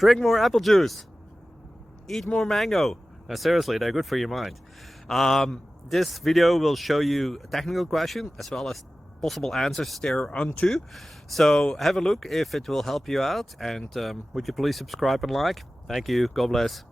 Drink more apple juice. Eat more mango. No, seriously, they're good for your mind. This video will show you a technical question as well as possible answers thereunto. So have a look if it will help you out, and would you please subscribe and like? Thank you. God bless.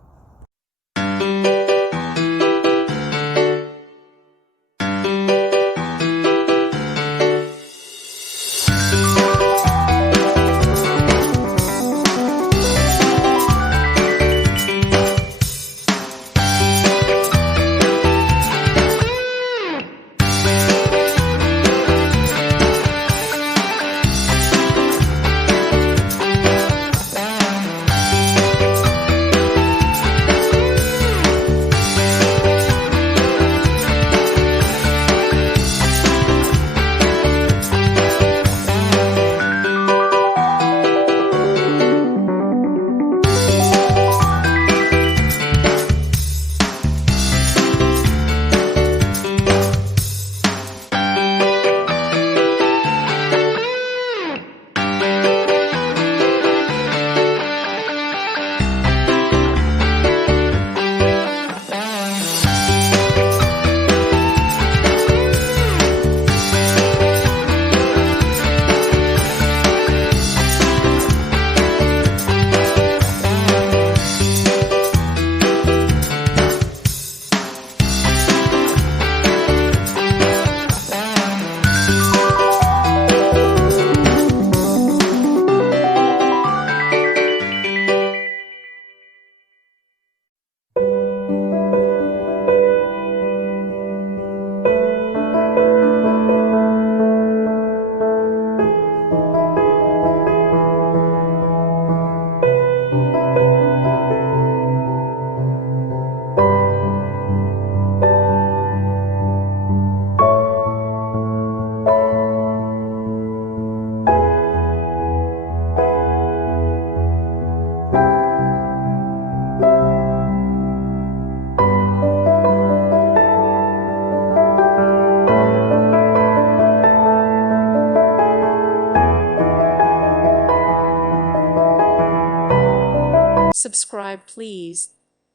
Subscribe, please.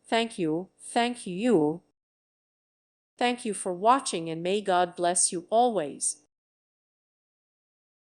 Thank you. Thank you. Thank you for watching, and may God bless you always.